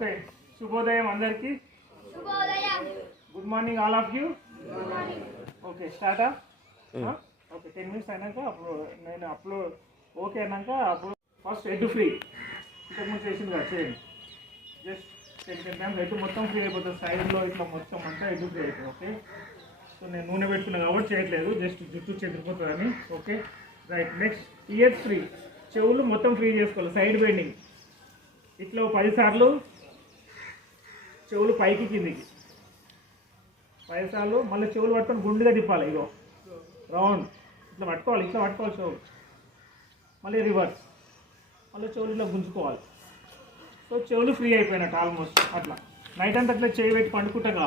Okay శుభోదయం అందరికి. శుభోదయం. Good morning all of you okay స్టార్టా okay ten minutes అయినాక అప్పుడు నేను అప్లోడ్ ఓకే అయినాక అప్పుడు ఫస్ట్ హెడ్ ఫ్రీ ఇంతకుముందు చేసింది కదా చేయండి. Just ten ten times head మొత్తం ఫ్రీ అయిపోతుంది. సైడ్లో ఇట్లా మొత్తం అంతా హెడ్ ఫ్రీ అయిపోతుంది ఓకే సో నేను నూనె పెట్టుకున్నా కాబట్టి చేయట్లేదు. జస్ట్ జుట్టు చెదిరిపోతుందని okay right next ears free చెవులు మొత్తం ఫ్రీ చేసుకోవాలి. సైడ్ బెండింగ్ ఇట్లా ఓ పది సార్లు చెవులు పైకి కిందికి. పది సార్లు మళ్ళీ చెవులు పట్టుకొని గుండుగా తిప్పాలి ఇగో. రౌండ్. ఇట్లా పట్టుకోవాలి ఇట్లా పట్టుకోవాలి చెవులు. మళ్ళీ రివర్స్. మళ్ళీ చెవులు ఇట్లా గుంజుకోవాలి. సో చెవులు ఫ్రీ అయిపోయినట్టు ఆల్మోస్ట్ అట్లా. నైట్ అంతా అట్లా చేయి పెట్టి పండుకుంటాగా.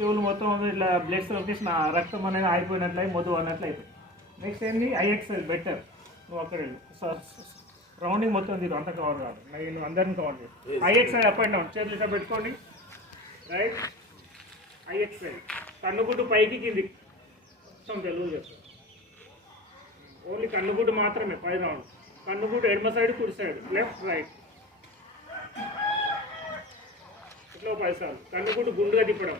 చెవులు మొత్తం ఇట్లా బ్లడ్ సర్క్యులేషన్ ఆ రక్తం అనేది ఆగిపోయినట్లు అయి మొద్దు అన్నట్లు అయిపోయి నెక్స్ట్ ఏంటి ఐ ఎక్సైజ్ బెటర్ నువ్వు అక్కడ వెళ్ళు. రౌండింగ్ మొత్తం తీరు అంతా కవర్ కాదు. నేను అందరిని కవర్ చేస్తాను eye exercise up and down. చేతులు ఇట్లా పెట్టుకోండి. రైట్ ఐ కన్నుగుడ్డు పైకి కింది. మొత్తం తెలుగు చెప్తాను ఓన్లీ కన్నుగుడ్డు మాత్రమే పై రౌండ్. కన్నుగుడ్డు ఎడమ సైడ్ కుడి సైడ్ లెఫ్ట్ రైట్ ఇట్లా పది సార్లు. కన్నుగుడ్డు గుండుగా తిప్పడం.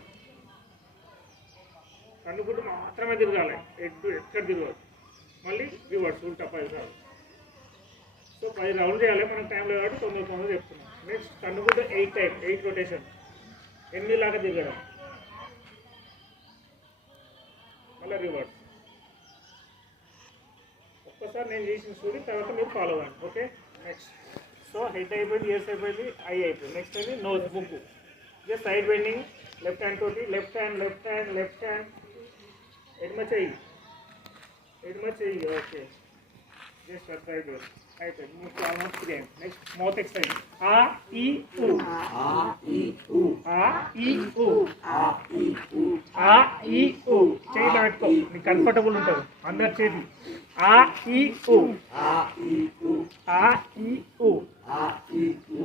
కన్నుగుడ్డు మాత్రమే తిరగాలి. ఎటు ఎక్కడ తిరగదు. మళ్ళీ రివర్స్ ఉంటా పది సార్లు. సో పది రౌండ్ చేయాలి. మనం టైంలో కాబట్టి తొమ్మిది తొమ్మిది చెప్తున్నాం. నెక్స్ట్ కన్నుగుడ్డు ఎయిట్ టైం ఎయిట్ రొటేషన్ ఎనిమిది లాగా తిరగడం మళ్ళీ రివర్స్ ఒక్కసారి నేను చేసిన స్టోరీ తర్వాత మీరు ఫాలో అవ్వండి ఓకే నెక్స్ట్ సో హెడ్ అయిపోయింది ఇయర్స్ అయిపోయింది ఐ అయిపోయింది నెక్స్ట్ అది nose book just side bending left hand తోటి left hand left hand left hand ఎడమ చెయ్యి ఎడమ చెయ్యి ఓకే జస్ట్ సైడ్ అయిపోయింది మీకు ఆల్మోస్ట్ ఫ్రీ అయింది నెక్స్ట్ మౌత్ ఎక్సైజ్ ఆ ఈ ఉ ఆ ఈ ఉ ఆ ఈ ఉ చేయి పెట్టుకో నీకు కంఫర్టబుల్ ఉంటుంది అందరు చేతి ఆ ఈ ఉ ఆ ఈ ఉ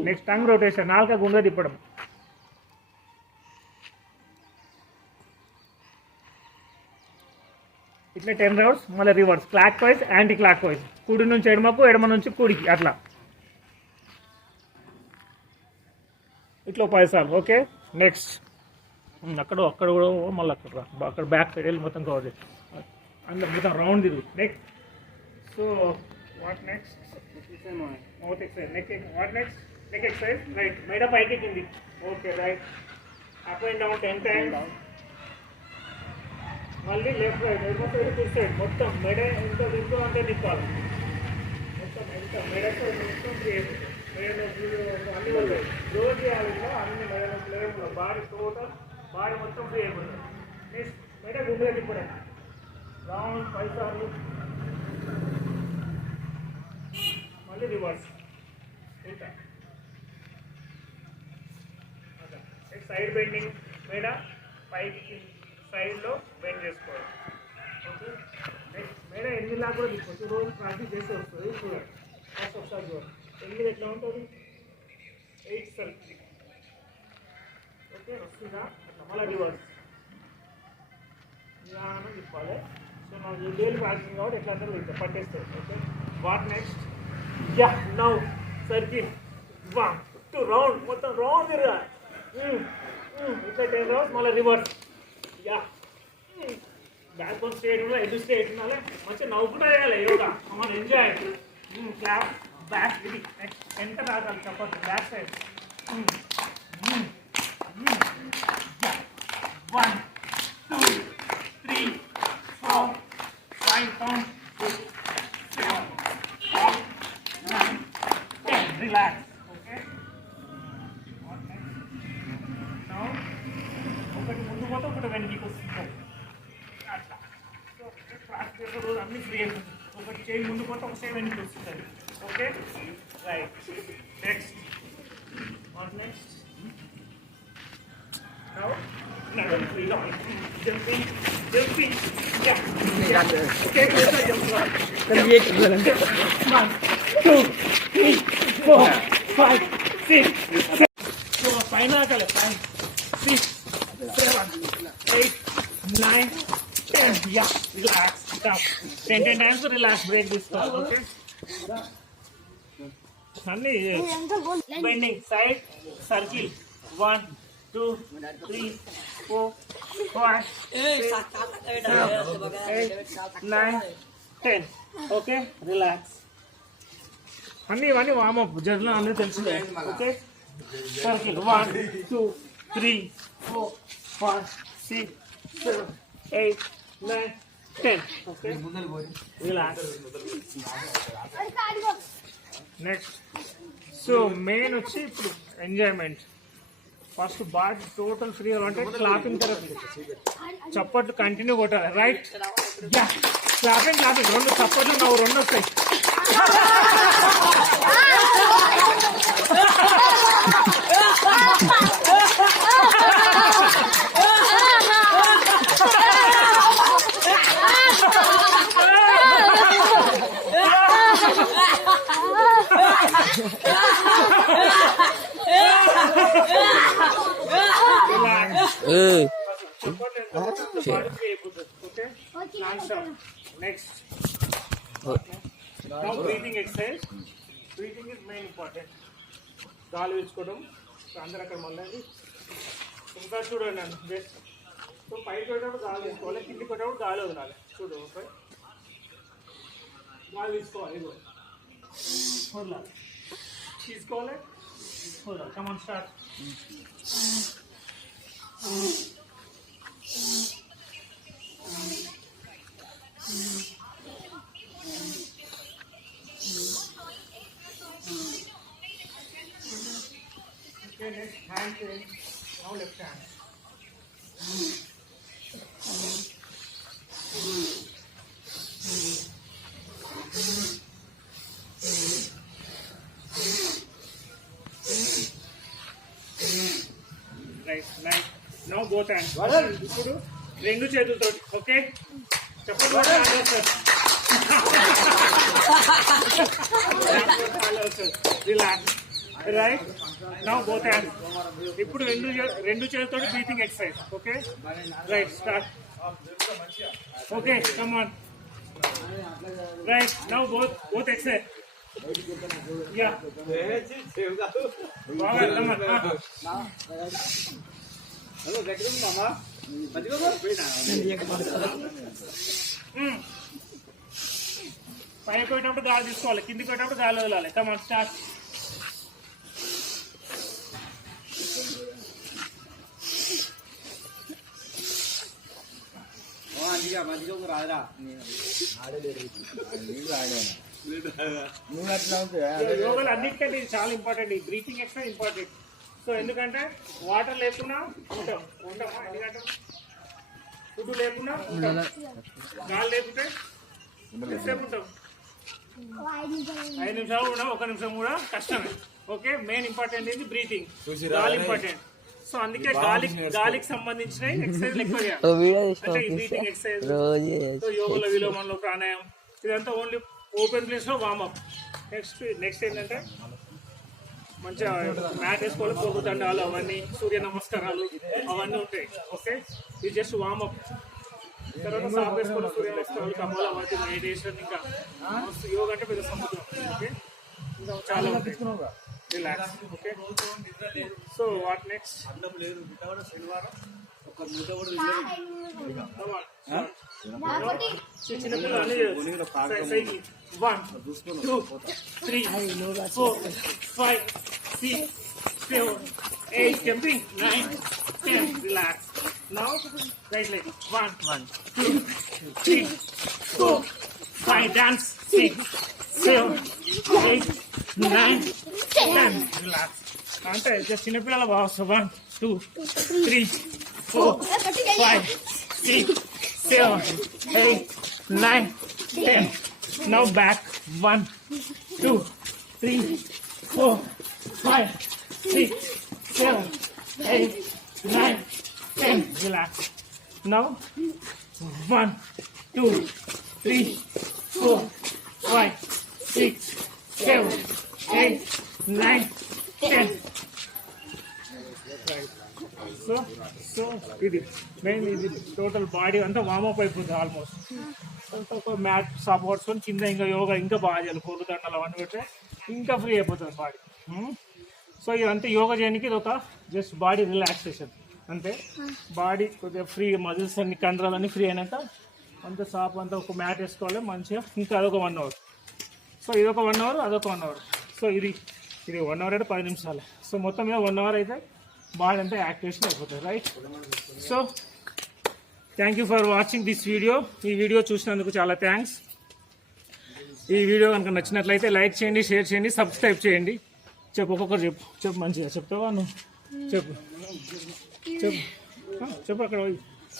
నెక్స్ట్ టంగ్ రొటేషన్ నాలుక గుండె తిప్పడం ఇట్లా టెన్ రౌండ్స్ మళ్ళీ reverse clockwise anticlockwise కుడి నుంచి ఎడమకు ఎడమ నుంచి కుడికి అట్లా. ఇట్లా పది సార్లు ఓకే? నెక్స్ట్ అక్కడ అక్కడ కూడా మళ్ళీ అక్కడ రా. అక్కడ బ్యాక్ సైడ్ వెళ్ళి మొత్తం కవర్ చేసి అందులో మొత్తం రౌండ్ తిరుగు. Next so what next mouth exercise neck what next neck exercise right మేడ పైకి కింది okay right up and down ten times మళ్ళీ లెఫ్ట్ రైట్ ఎడమ సైడ్ కుడి సైడ్ మొత్తం మెడ ఎంత తిప్పు అంటే తిప్పాలి మొత్తం ఎంత మెడ సైడ్ మొత్తం చేయాలి. మెడ నొప్పులు అన్ని వస్తాయి. రోజు చేయాలి ఇంకా అన్ని మెడ నొప్పులు బాడీ టోటల్ బాడీ మొత్తం ఫ్రీ అయిపోతుంది. నెక్స్ట్ మెడ గుండె తిప్పడం. రౌండ్ పది సార్లు. మళ్ళీ రివర్స్ ఇంకా సైడ్ బెండింగ్ మేడ పైకి సైడ్లో బెండ్ చేసుకోవాలి. ఓకే? నెక్స్ట్ మేడ ఎనిమిది లాగా కూడా తీసుకోవచ్చు రోజు ప్రాక్టీస్ చేస్తే వస్తుంది. చూడండి ఫస్ట్ ఒకసారి చూడండి ఎనిమిది ఎట్లా ఉంటుంది? ఎయిట్ సర్కిల్ ఓకే వస్తుందా? అట్లా మళ్ళీ రివర్స్. నిదానం తిప్పాలి. సో నాకు డైలీ ప్రాక్టీస్ కాబట్టి ఎట్లా అంటే ఇట్లా పట్టేస్తుంది okay? What next? Ya now circle. One two round. మొత్తం రౌండ్ తిరగా ఇట్లా టెన్ రౌండ్స్ మళ్ళీ reverse. Ya backbone straight ఉండాలి ఎటు స్టేట్ ఉండాలి మంచిగా నవ్వుకుంటా చేయాలి యోగా మనం ఎంజాయ్ క్లాప్ బ్యాక్ ఇది ఎంత రాగాలి చెప్పండి back side one two three four five count seven eight nine ten relax okay Now, ఒకటి ముందు పోతే ఒకటి వెనక్కి వస్తుంది అట్లా సో ప్రాక్టీస్ చేసే రోజు అన్ని ఫ్రీ అయిపోతుంది ఒకటి చేయి ముందు పోతే ఒక చేయి వెనక్కి వస్తుంది okay right next what next Now, now, free down. Jumping, jumping, yeah, yeah. Okay, let's jump one. One, two, three, four, five, six, seven. So, పైన ఆకలి five six seven eight Nine ten yeah relax ten ten times relax break తీసుకోవాలి okay అన్ని bending side circle one two three four five eight nine ten okay relax అన్ని ఇవన్నీ warm up journal అన్నీ తెలిసిందే okay circle one two three four five six seven eight nine ten okay next so main వచ్చి ఇప్పుడు enjoyment first body total free అంటే clapping therapy చప్పట్లు continue కొట్టాలి. Right yeah clapping clapping రెండు చప్పట్లు నాకు రెండు వస్తాయి Hey. చప్పట్లు ఎంత కొడితే బాడీ ఫ్రీ అయిపోతుంది okay non stop next now breathing exercise breathing is main important గాలి పీల్చుకోవడం అందరూ అక్కడ మళ్ళీ ఇంకా చూడండి నన్ను జస్ట్ సో పైకి పెట్టేటప్పుడు గాలి తీసుకోవాలి కిందికి పెట్టేటప్పుడు గాలి వదలాలి చూడు ఓకే. గాలి తీసుకోవాలి ఇదిగో వదలాలి తీసుకోవాలి వదలాలి come on start Okay, next hand. Now left hand. Both hand ఇప్పుడు రెండు చేతులతో ఓకే? చెప్పండి relax right? Now both hand ఇప్పుడు రెండు రెండు చేతులతో breathing exercise okay? Right start. Okay come on right now both both exercise. Yeah బాగా come on పైకి పోయేటప్పుడు గాలి తీసుకోవాలి కిందికి పోయేటప్పుడు గాలి వదలాలి. కమాన్ స్టార్ట్ నువ్వు అట్లా యోగాలు అన్నిటికంటే ఇది చాలా ఇంపార్టెంట్ ఈ బ్రీతింగ్ ఎక్సర్సైజ్ ఇంపార్టెంట్ సో ఎందుకంటే వాటర్ లేకున్నా ఉంటాం. ఉంటామా? ఎందుకంటే ఫుడ్ లేకున్నా ఉంటాం. గాలి లేకుంటే ఎంతసేపు ఉంటాం? ఐదు నిమిషాలు కూడా ఒక నిమిషం కూడా కష్టమే. ఓకే? మెయిన్ ఇంపార్టెంట్ ఏంటి బ్రీతింగ్. గాలి ఇంపార్టెంట్. సో అందుకే గాలి గాలికి సంబంధించిన ఎక్సర్సైజ్ ఎక్కువ చేయాలి. Breathing exercise. సో యోగలో విలోమంలో ప్రాణాయామం. ఇదంతా ఓన్లీ ఓపెన్ ప్లేస్లో వామప్ నెక్స్ట్ నెక్స్ట్ ఏంటంటే మంచిగా మ్యాట్ వేసుకోవాలి పొగుదండాలు అవన్నీ సూర్య నమస్కారాలు అవన్నీ ఉంటాయి. ఓకే? ఇది జస్ట్ వామప్ తర్వాత సాఫ్ వేసుకోవాలి సూర్య నమస్కారాలు కమల అవన్నీ మెడిటేషన్ ఇంకా యోగా అంటే పెద్ద సముద్రం. ఓకే? ఇంకా చాలా ఉంటాయి. Relax okay? So what next అన్నం లేదు. శనివారం. one two three four five six seven eight jumping nine ten relax now right leg one one two three four five dance six seven eight nine ten relax అంటే just చిన్నపిల్లల బాగా వస్తుంది one two three four oh, five, six, seven, eight, nine, ten. Now back. One, two, three, four, five, six, seven, eight, nine, ten. Relax. Now one, two, three, four, five, six, seven, eight, nine, ten. So so ఇది main ఇది total body అంతా warm up అయిపోతుంది almost ఒక mat supports కింద ఇంకా యోగా ఇంకా బాగా చేయాలి. కోళ్ళు దండలు అవన్నీ పెట్టే ఇంకా ఫ్రీ అయిపోతుంది బాడీ సో hmm? ఇదంతా యోగా చేయడానికి ఇది ఒక జస్ట్ బాడీ రిలాక్సేషన్ అంతే. బాడీ కొద్దిగా ఫ్రీ మజిల్స్ అన్ని కండరాలు అన్నీ ఫ్రీ అయినాక అంత సాప్ అంతా ఒక మ్యాట్ వేసుకోవాలి. మంచిగా ఇంకా అదొక వన్ అవర్ సో ఇదొక వన్ అవర్ అదొక వన్ అవర్ సో ఇది ఇది వన్ అవర్ అయితే పది నిమిషాలు. సో మొత్తం మీద వన్ అవర్ అయితే బాడీ అంతా యాక్టివేషన్ అయిపోతుంది right so thank you for watching this video ఈ వీడియో చూసినందుకు చాలా థ్యాంక్స్ ఈ వీడియో కనుక నచ్చినట్లయితే లైక్ చేయండి షేర్ చేయండి సబ్స్క్రైబ్ చేయండి. చెప్పు ఒక్కొక్కరు చెప్పు. చెప్పు మంచిగా చెప్తావా నువ్వు? చెప్పు. చెప్పు. చెప్పు అక్కడ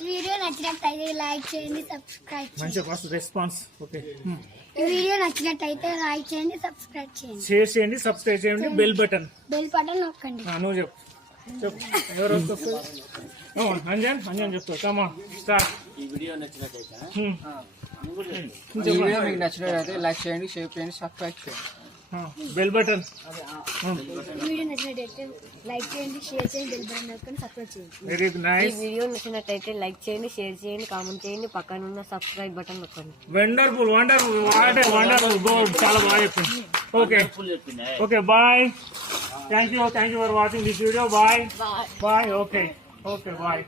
వీడియో నచ్చినట్టయితే లైక్ చేయండి సబ్స్క్రైబ్ మంచిగా ఫస్ట్ రెస్పాన్స్ ఓకే వీడియో నచ్చినట్టయితే లైక్ చేయండి సబ్స్క్రైబ్ చేయండి. షేర్ చేయండి సబ్స్క్రైబ్ చేయండి. బెల్ బటన్ బెల్ బటన్ నొక్కండి. నువ్వు చెప్పు. ఎవరు అంజన్ అంజన్ చెప్తావు కమా స్టార్ట్ ఈ వీడియో నచ్చినట్టయితే ఈ వీడియో మీకు నచ్చినట్లయితే లైక్ చేయండి షేర్ చేయండి సబ్స్క్రైబ్ చేయండి బెల్ బటన్ వీడియో నచ్చినట్టయితే లైక్ చేయండి షేర్ చేయండి బెల్ బటన్ నొక్కండి సబ్స్క్రైబ్ చేయండి వెరీ నైస్ వీడియో నచ్చినట్టయితే లైక్ చేయండి షేర్ చేయండి కామెంట్ చేయండి పక్కన ఉన్న సబ్స్క్రైబ్ బటన్ నొక్కండి wonderful wonderful what a wonderful good చాలా బాగా చెప్పింది okay okay bye Thank you. Thank you for watching this video. Bye. Bye. Bye. Okay. Okay. Bye.